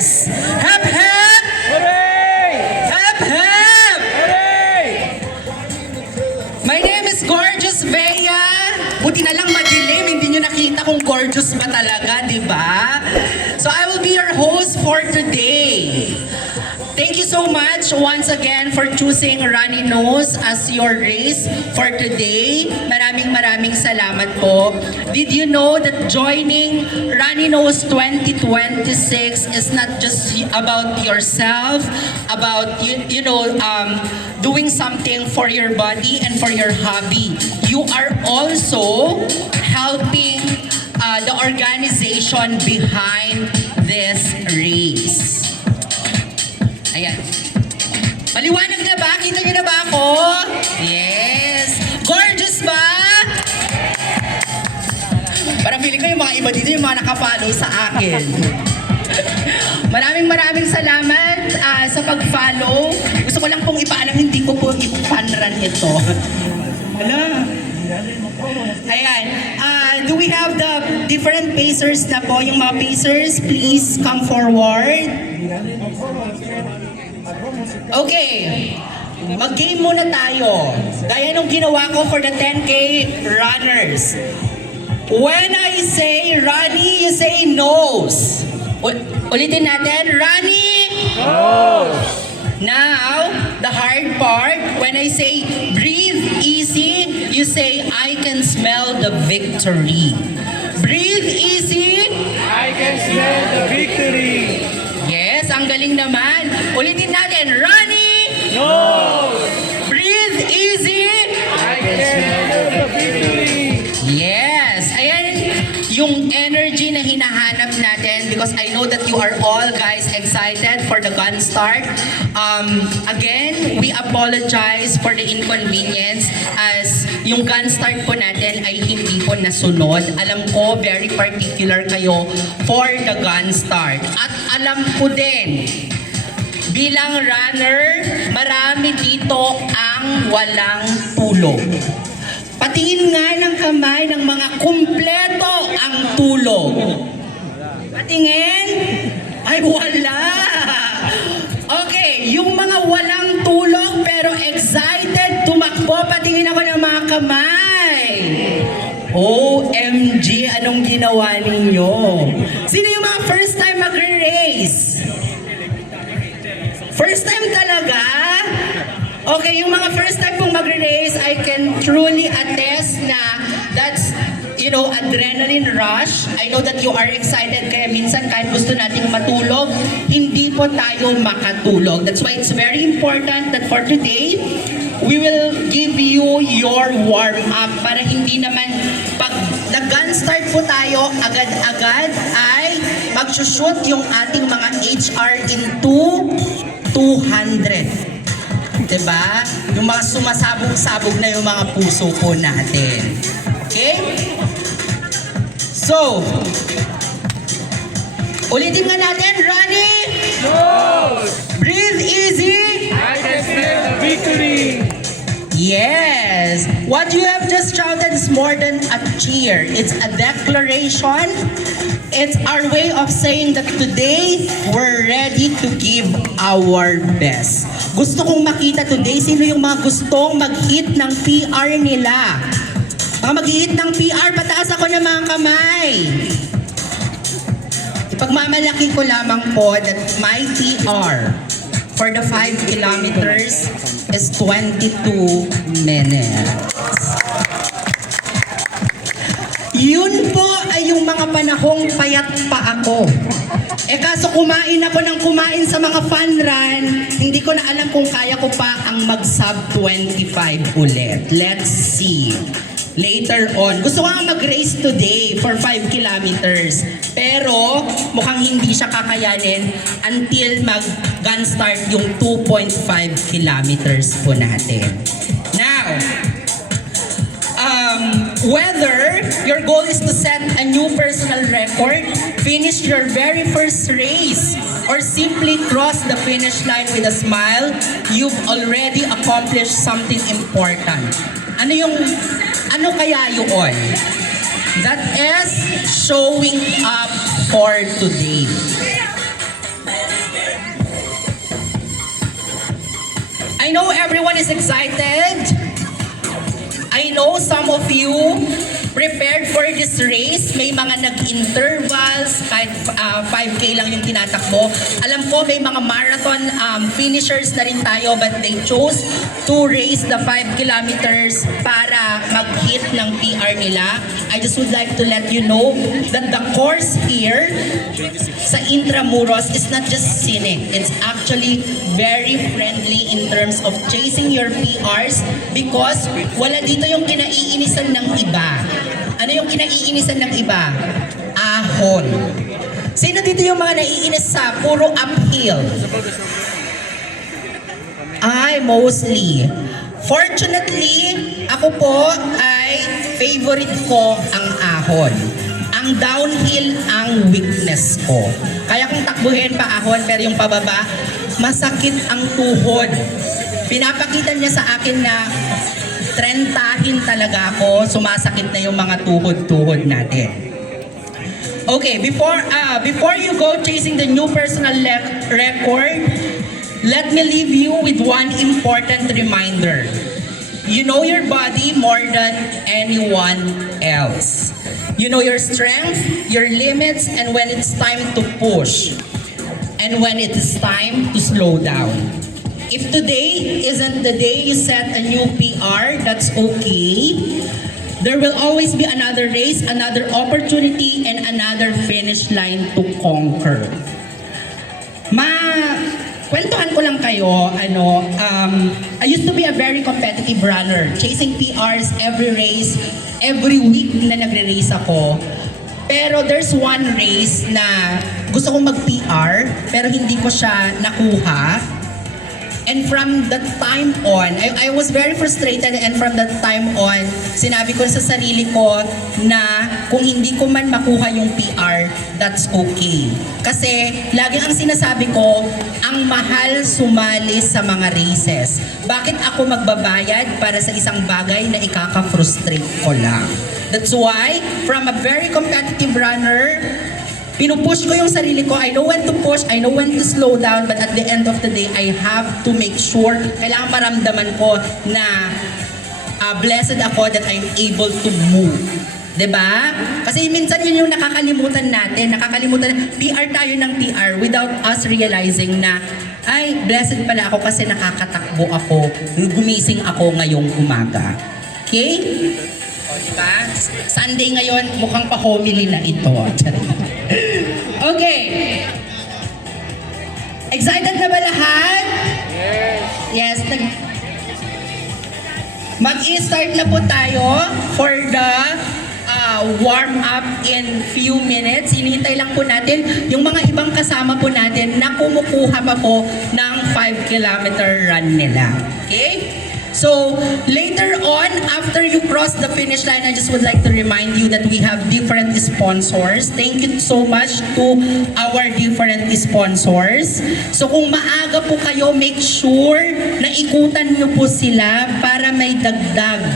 runners! Hep, hep! Hooray! Hep, hep! Hooray! My name is Gorgeous Bea. Buti na lang madilim, hindi nyo nakita kung gorgeous ba talaga, di ba? So I will be your host for today. Thank you so much once again for choosing Runny Nose as your race for today. Maraming salamat po. Did you know that joining Runny Nose 2026 is not just about yourself, about doing something for your body and for your hobby. You are also helping the organization behind this race. Ayan. Maliwanag na ba? Kita niyo na ba ako? Yes. Gorgeous ba? Parang feeling ko yung mga iba dito, yung mga nakafollow sa akin. Maraming salamat sa pag-follow. Gusto ko lang pong ipaalam, hindi ko po i-funrun ito. Hala. Ayan. Do we have the different pacers na po? Yung mga pacers, please come forward. Okay. Mag-game muna tayo. Gaya nung ginawa ko for the 10K runners. When I say Runny, you say nose. Ulitin natin. Runny! Nose! Now, the hard part, when I say breathe easy, you say I can smell the victory. Breathe easy. I can smell the victory. Yes, ang galing naman. Ulitin natin. Runny! Nose! Breathe easy. I can smell the victory. Yes, ayan yung energy na hinahanap natin because I know that you are all guys excited for the gun start. Again, we apologize for the inconvenience as yung gun start po natin ay hindi po nasunod. Alam ko, very particular kayo for the gun start. At alam ko din, bilang runner, marami dito ang walang tulog. Patingin nga ng kamay ng mga kumpleto ang tulog. Patingin? Ay, wala! Okay, yung mga walang tulog pero excited, tumakbo, patingin ako ng mga kamay. OMG, anong ginawa ninyo? Sino yung mga first time magre-race? First time talaga? Okay, yung mga first time pong magre-race, I can truly attest na that's, adrenaline rush. I know that you are excited, kaya minsan kahit gusto nating matulog, hindi po tayo makatulog. That's why it's very important that for today, we will give you your warm-up para hindi naman pag nag-gun start po tayo, agad-agad ay mag-shoot yung ating mga HR into 200. Diba? Yung mga sumasabog-sabog na yung mga puso po natin. Okay? So, ulitin nga natin. Runny! Nose! Breathe easy! I can smell the victory. Yes! What you have just shouted is more than a cheer. It's a declaration. It's our way of saying that today, we're ready to give our best. Gusto kong makita today, sino yung mga gustong mag-hit ng PR nila? Mga mag-hit ng PR, pataas ako ng mga kamay. Ipagmamalaki ko lamang po that my PR for the 5 kilometers is 22 minutes. Yun po ay yung mga panahong payat pa ako. Kaso kumain ako ng kumain sa mga fun run, hindi ko na alam kung kaya ko pa ang mag-sub 25 ulit. Let's see. Later on. Gusto ko nga mag-race today for 5 kilometers. Pero mukhang hindi siya kakayanin until mag-gun start yung 2.5 kilometers po natin. Now, whether your goal is to set a new personal record, finish your very first race, or simply cross the finish line with a smile, you've already accomplished something important. Ano kaya yun? That is showing up for today. I know everyone is excited. I know some of you prepared for this race. May mga nag-intervals, kahit 5K lang yung tinatakbo. Alam ko may mga marathon finishers na rin tayo, but they chose to race the 5 kilometers para mag-hit ng PR nila. I just would like to let you know that the course here sa Intramuros is not just scenic. It's actually very friendly in terms of chasing your PRs because wala dito yung kinaiinisan ng iba. Ano yung kinaiinisan ng iba? Ahon. Sino dito yung mga naiinis sa puro uphill? Ay, mostly. Fortunately, ako po ay favorite ko ang ahon. Ang downhill ang weakness ko. Kaya kung takbuhin pa ahon pero yung pababa, masakit ang tuhod. Pinapakita niya sa akin na trentahin talaga ako, sumasakit na yung mga tuhod-tuhod natin. Okay, before you go chasing the new personal record, let me leave you with one important reminder. You know your body more than anyone else. You know your strength, your limits, and when it's time to push. And when it is time to slow down. If today isn't the day you set a new PR, that's okay. There will always be another race, another opportunity, and another finish line to conquer. Kwentuhan ko lang kayo, I used to be a very competitive runner, chasing PRs every race, every week na nagre-race ako. Pero there's one race na gusto kong mag-PR, pero hindi ko siya nakuha. And from that time on, I was very frustrated, and from that time on, sinabi ko sa sarili ko na kung hindi ko man makuha yung PR, that's okay. Kasi lagi ang sinasabi ko, ang mahal sumali sa mga races. Bakit ako magbabayad para sa isang bagay na ikaka-frustrate ko lang? That's why, from a very competitive runner, pinupush ko yung sarili ko. I know when to push, I know when to slow down, but at the end of the day, I have to make sure, kailangan maramdaman ko na blessed ako that I'm able to move. Diba? Kasi minsan yun yung nakakalimutan natin. PR tayo ng PR without us realizing na, ay, blessed pala ako kasi nakakatakbo ako, gumising ako ngayong umaga. Okay? O, diba? Sunday ngayon, mukhang pa-homily na ito. Okay. Excited na ba lahat? Yes. Mag-i-start na po tayo for the warm up in few minutes. Hinihintay lang po natin yung mga ibang kasama po natin na kumukuha pa po ng 5-kilometer run nila. Okay? So, later on, after you cross the finish line, I just would like to remind you that we have different sponsors. Thank you so much to our different sponsors. So, kung maaga po kayo, make sure na ikutan nyo po sila para may dagdag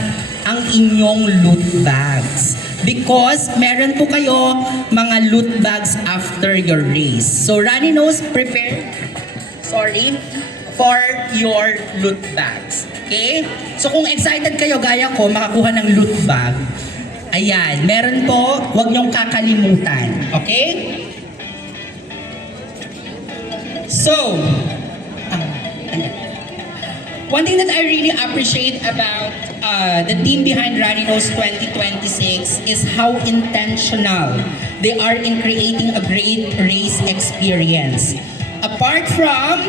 ang inyong loot bags. Because meron po kayo mga loot bags after your race. So, Runny Nose, prepare for your loot bags. Okay? So kung excited kayo gaya ko makakuha ng loot bag, ayan, meron po, huwag niyong kakalimutan. Okay? So, one thing that I really appreciate about the team behind Runny Nose 2026 is how intentional they are in creating a great race experience. Apart from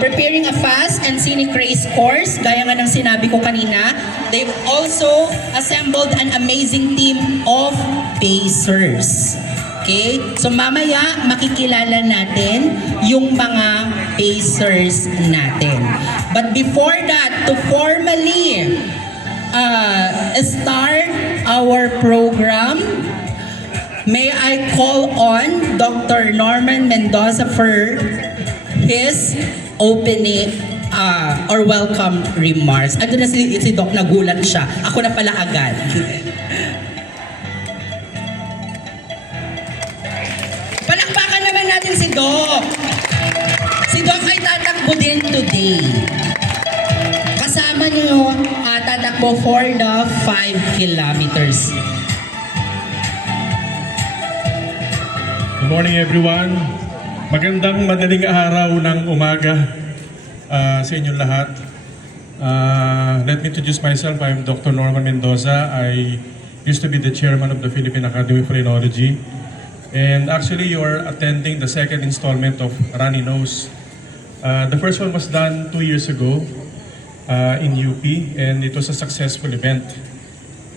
preparing a fast and scenic race course, gaya nga ng sinabi ko kanina, they've also assembled an amazing team of pacers. Okay? So mamaya, makikilala natin yung mga pacers natin. But before that, to formally start our program, may I call on Dr. Norman Mendoza for his opening or welcome remarks. Ando na si Doc, nagulat siya. Ako na pala agad. Palakpakan naman natin si Doc. Si Doc ay tatakbo din today. tumatakbo for the 5 kilometers. Good morning everyone. Magandang madaling araw ng umaga sa inyong lahat. Let me introduce myself. I'm Dr. Norman Mendoza. I used to be the chairman of the Philippine Academy for Rhinology. And actually, you're attending the second installment of Runny Nose. The first one was done 2 years ago in UP, and it was a successful event.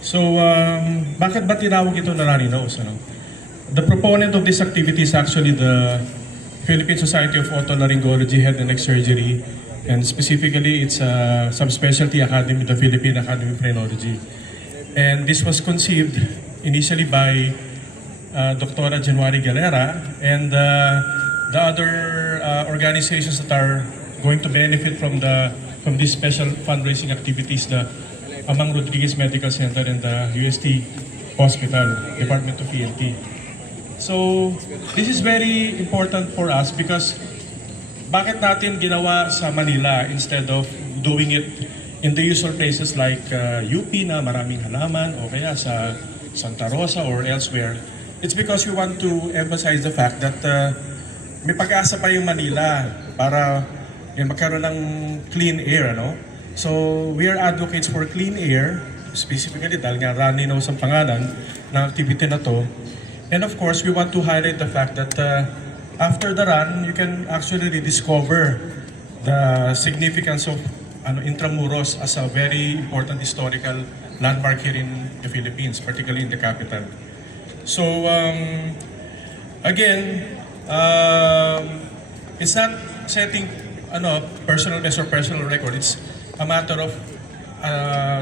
So, bakit ba tinawag ito na Runny Nose? Ano? The proponent of this activity is actually the Philippine Society of Otolaryngology Head and Neck Surgery, and specifically it's a subspecialty academy, the Philippine Academy of Rhinology. And this was conceived initially by Dr. January Galera and the other organizations that are going to benefit from these special fundraising activities, the Amang Rodriguez Medical Center and the UST Hospital, Department of ENT. So, this is very important for us because bakit natin ginawa sa Manila instead of doing it in the usual places like UP na maraming halaman o kaya sa Santa Rosa or elsewhere? It's because we want to emphasize the fact that may pag-asa pa yung Manila para magkaroon ng clean air, ano? So, we are advocates for clean air, specifically dahil nga Runny Nose ang pangalan ng activity na to. And of course, we want to highlight the fact that after the run, you can actually rediscover the significance of Intramuros as a very important historical landmark here in the Philippines, particularly in the capital. So, again, it's not setting personal best or personal record. It's a matter of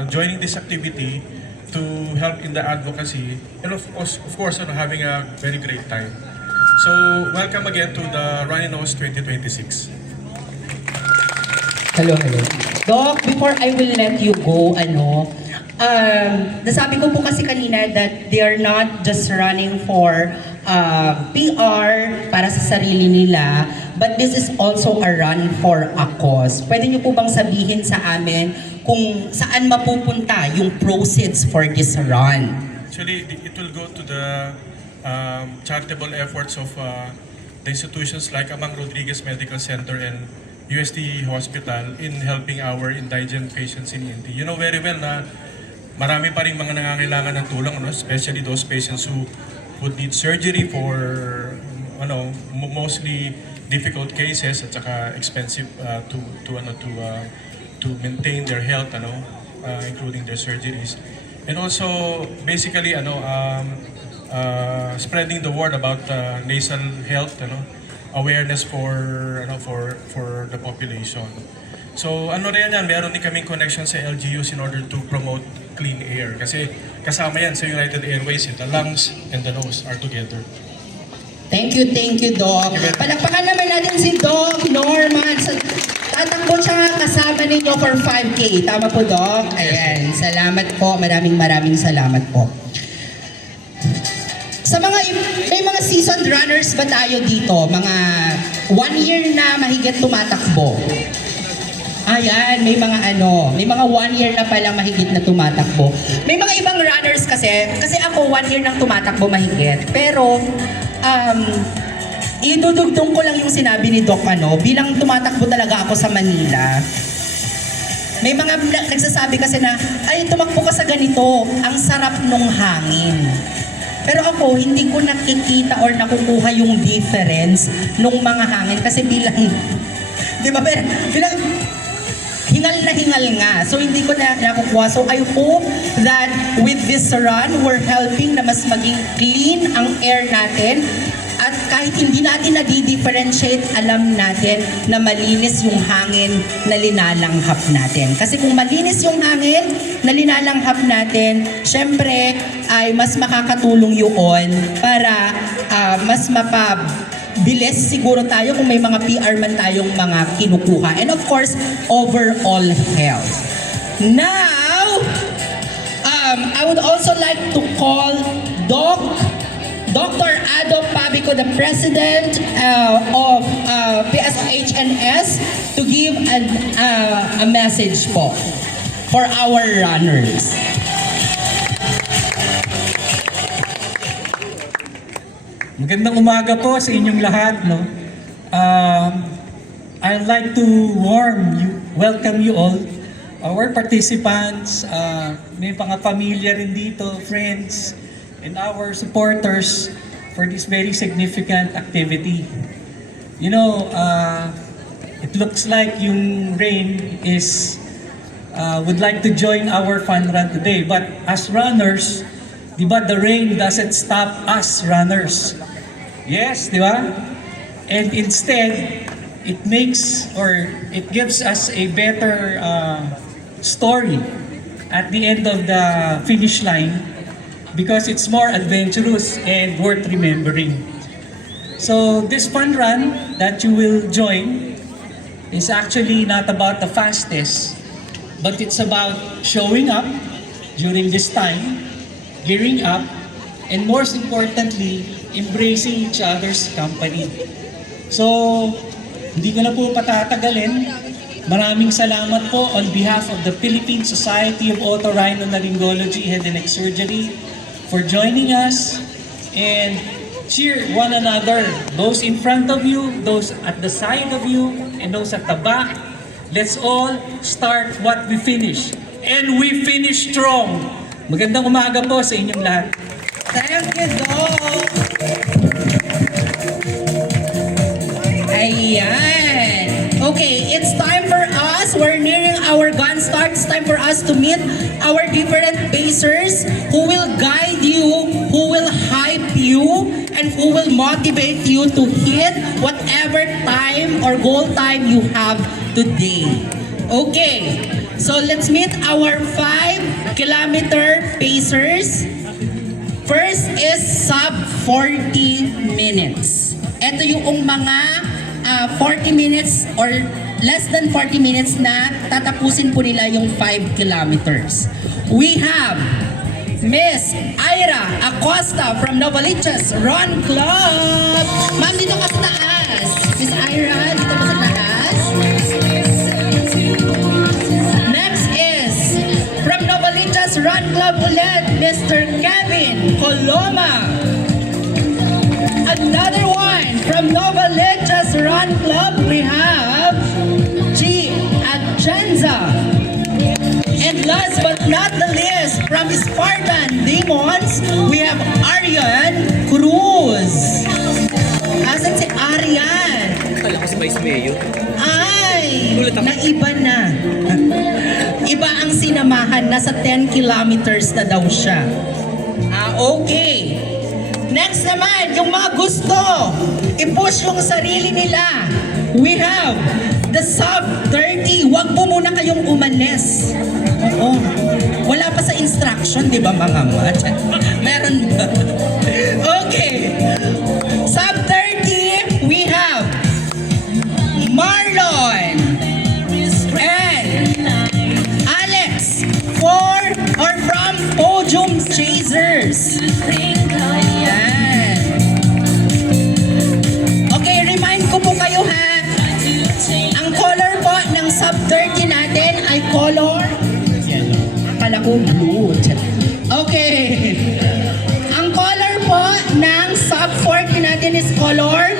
joining this activity to help in the advocacy and of course, having a very great time. So, welcome again to the Runny Nose 2026. Hello. Doc, before I will let you go, nasabi ko po kasi kanina that they are not just running for PR para sa sarili nila, but this is also a run for a cause. Pwede niyo po bang sabihin sa amin kung saan mapupunta yung proceeds for this run? Actually, it will go to the charitable efforts of the institutions like Amang Rodriguez Medical Center and UST Hospital in helping our indigent patients in India. You know very well na marami pa rin mga nangangailangan ng tulong, especially those patients who would need surgery for mostly difficult cases at saka expensive to maintain their health, including their surgeries. And also basically spreading the word about nasal health, awareness for the population. So rin yan, meron din kaming connection sa LGUs in order to promote clean air. Kasi kasama yan sa United Airways, the lungs and the nose are together. Thank you, Doc. Palakpakan naman natin si Doc Norman. Tatakbo siya kasama ninyo for 5K. Tama po, Doc? Ayan, salamat po. Maraming salamat po. May mga seasoned runners ba tayo dito? Mga 1 year na mahigit tumatakbo. Ayan, may mga 1 year na palang mahigit na tumatakbo. May mga ibang runners kasi ako 1 year nang tumatakbo mahigit. Pero, idudugtong ko lang yung sinabi ni Doc, bilang tumatakbo talaga ako sa Manila. May mga nagsasabi kasi na, ay, tumakbo ka sa ganito, ang sarap nung hangin. Pero ako, hindi ko nakikita or nakukuha yung difference nung mga hangin kasi bilang, di ba, bilang, hingal nga. So, hindi ko na nakukuha. So, I hope that with this run, we're helping na mas maging clean ang air natin. At kahit hindi natin nadi-differentiate, alam natin na malinis yung hangin na linalanghap natin. Kasi kung malinis yung hangin na linalanghap natin, syempre ay mas makakatulong yun para mas mapabilis siguro tayo kung may mga PR man tayong mga kinukuha. And of course, overall health. Now, I would also like to call Dr. Ado Pabico, the President of PSOHNS, to give a message po. for our runners. Magandang umaga po sa inyong lahat, no? I'd like to welcome you all, our participants, may mga pamilya rin dito, friends, and our supporters for this very significant activity. You know, it looks like yung rain is would like to join our fun run today, but as runners, di ba, the rain doesn't stop us runners. Yes, di ba? And instead, it makes or it gives us a better story at the end of the finish line because it's more adventurous and worth remembering. So this fun run that you will join is actually not about the fastest, but it's about showing up during this time, gearing up, and most importantly, embracing each other's company. So, hindi ko na po patatagalin. Maraming salamat po on behalf of the Philippine Society of Otorhinolaryngology Head and Neck Surgery for joining us and cheer one another. Those in front of you, those at the side of you, and those at the back. Let's all start what we finish. And we finish strong. Magandang umaga po sa inyong lahat. Thank you, Doc! Ayan. Okay, it's time for us. We're nearing our gun start. It's time for us to meet our different pacers who will guide you, who will hype you, and who will motivate you to hit whatever time or goal time you have today. Okay, so let's meet our 5-kilometer pacers. First is sub 40 minutes. Ito yung mga 40 minutes or less than 40 minutes na tatapusin po nila yung 5 kilometers. We have Miss Ira Acosta from Novaliches Run Club. Ma'am, dito ka sa taas. Miss Ira, dito ka sa taas. Next is from Novaliches Run Club ulit, Mr. Kevin Coloma. Another one from Novaliches Run Club, we have G. Atienza. And last but not the least, from Spartan Demons, we have Arian Cruz. Asan si Arian? Kala ko si Vice Mayor. Ay, naiba na. Iba ang sinamahan, nasa 10 kilometers na daw siya. Okay. Next naman, yung mga gusto i-push yung sarili nila. We have the sub 30. Huwag po muna kayong umalis. Oo. Wala pa sa instruction, di ba mga mat? Meron ba? Okay. Sub 30, we have Marlon and Alex from Podium Chasers. Ayan. Okay, remind ko po kayo ha. Ang color po ng sub 30 natin ay color akala ko blue. Okay. Ang color po ng sub 40 natin is color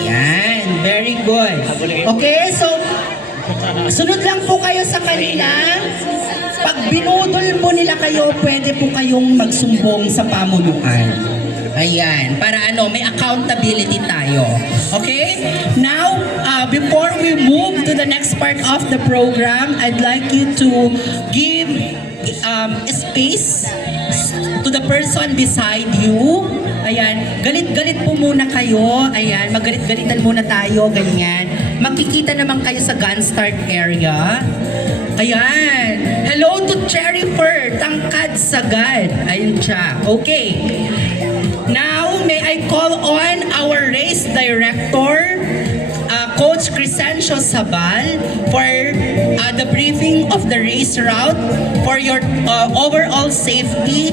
yan, very good. Okay, so sunod lang po kayo sa kanila. Pag binudol po nila kayo, pwede po kayong magsumbong sa pamunuan. Ayan, para may accountability tayo. Okay? Now, before we move to the next part of the program, I'd like you to give space to the person beside you. Ayan, galit-galit po muna kayo. Ayan, maggalit-galitan muna tayo, ganyan. Makikita naman kayo sa gun start area. Ayan. Hello to Cherry Fur, tangkad sagad. Ayun siya. Okay. Now, may I call on our race director, Coach Crescencio Sabal, for the briefing of the race route, for your overall safety,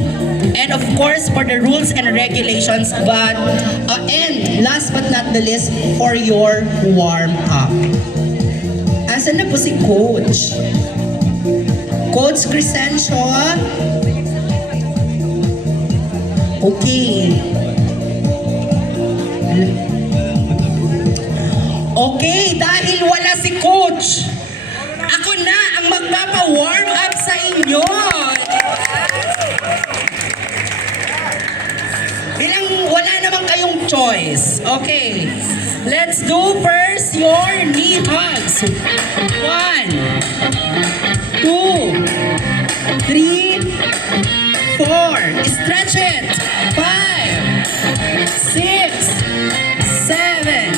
and of course for the rules and regulations, and last but not the least, for your warm-up. Asan na po si Coach? Coach Crescencio. Okay. Okay, dahil wala si Coach, ako na ang magpapa-warm up sa inyo. Bilang wala naman kayong choice. Okay. Let's do first your knee hugs. 1, 2, 3, 4. Stretch it. 5, 6, 7,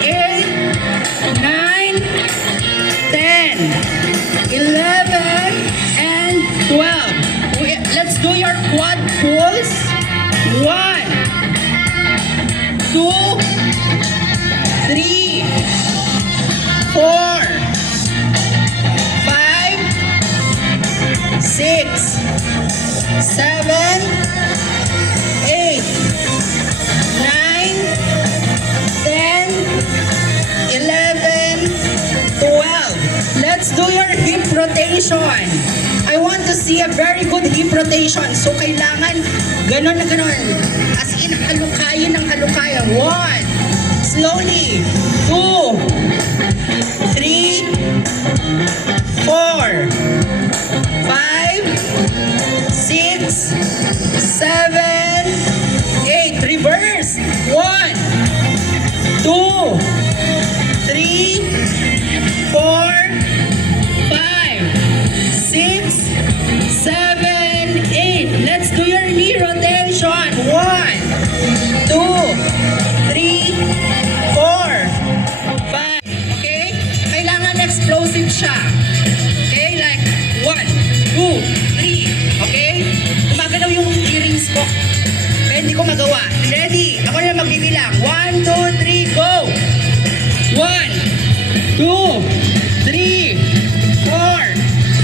8, 9, 10, 11, and 12. Let's do your quad pulls. 1, 2, 3, 4, 5, 6, 7, 8, 9, 10, 11, 12. Let's do your hip rotation. I want to see a very good hip rotation. So, kailangan ganon na ganon. As in, halukayin ng halukayin. 1, slowly. 2, 3, 4, 5, 6, 7, 8. Reverse. 1, 2, 3, 4, 5, 6, 7, 8. Let's do your knee rotation. 1, 2, 3, 4, 5. Okay? Kailangan explosive siya. Okay? Like 1, 2, 3. Okay? Gumagalaw yung earrings ko. Kaya hindi ko magawa. Ready? Ako na magbibilang. 1, 2, 3, go! 1, 2, 3, 4,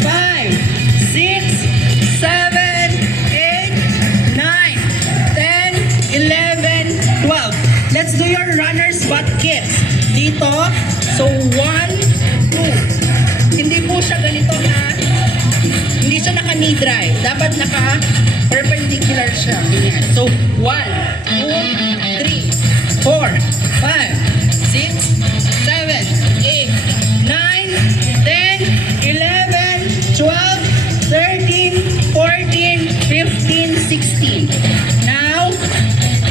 5, 6, 7, 8, 9, 10, 11, 12. Let's do your runner's butt kicks. Dito. So, 1, 2. Hindi po siya ganito ha. Hindi siya naka-knee drive. Dapat naka-perpendicular siya. Ganyan. So, 1, 2, 3, 4, 5, 6, 7, 8, 9, 10, 11, 12. Now,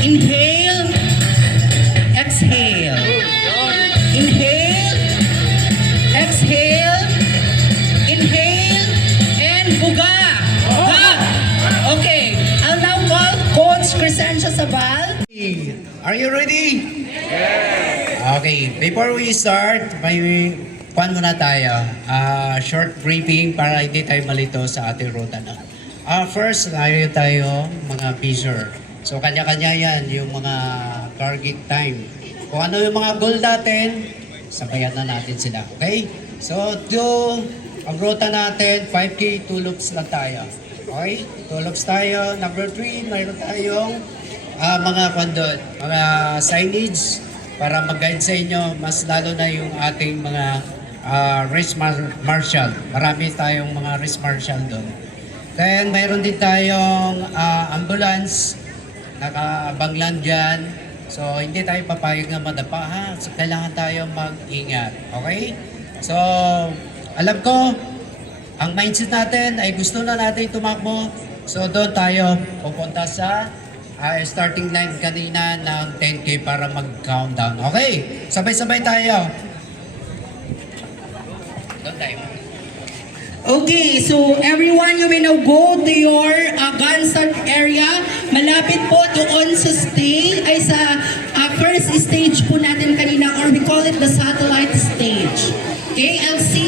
inhale, exhale. Inhale, exhale, inhale, and buga. Buga. Okay, I'll now call Coach Crescencio Sabal. Are you ready? Yes! Okay, before we start, may kwan muna tayo. Short briefing para hindi tayo malito sa ating ruta na. First, tayo mga measure. So, kanya-kanya yan, yung mga target time. Kung ano yung mga goal natin, sabayan na natin sila. Okay? So, ang ruta natin, 5K, 2 loops lang tayo. Okay? 2 loops tayo. Number 3, mayroon tayong mga kondon, mga signage para mag-guide sa inyo, mas lalo na yung ating mga race marshal. Marami tayong mga race marshal doon. Then, mayroon din tayong ambulance, nakaabang lang dyan. So, hindi tayo papayag na madapa ha. So, kailangan tayo mag-ingat. Okay? So, alam ko, ang mindset natin ay gusto na natin tumakbo. So, doon tayo pupunta sa starting line kanina ng 10K para mag-countdown. Okay? Sabay-sabay tayo. Doon tayo. Okay, so everyone, you may now go to your gunstart area. Malapit po doon sa stage, ay sa first stage po natin kanina, or we call it the satellite stage. Okay, I'll see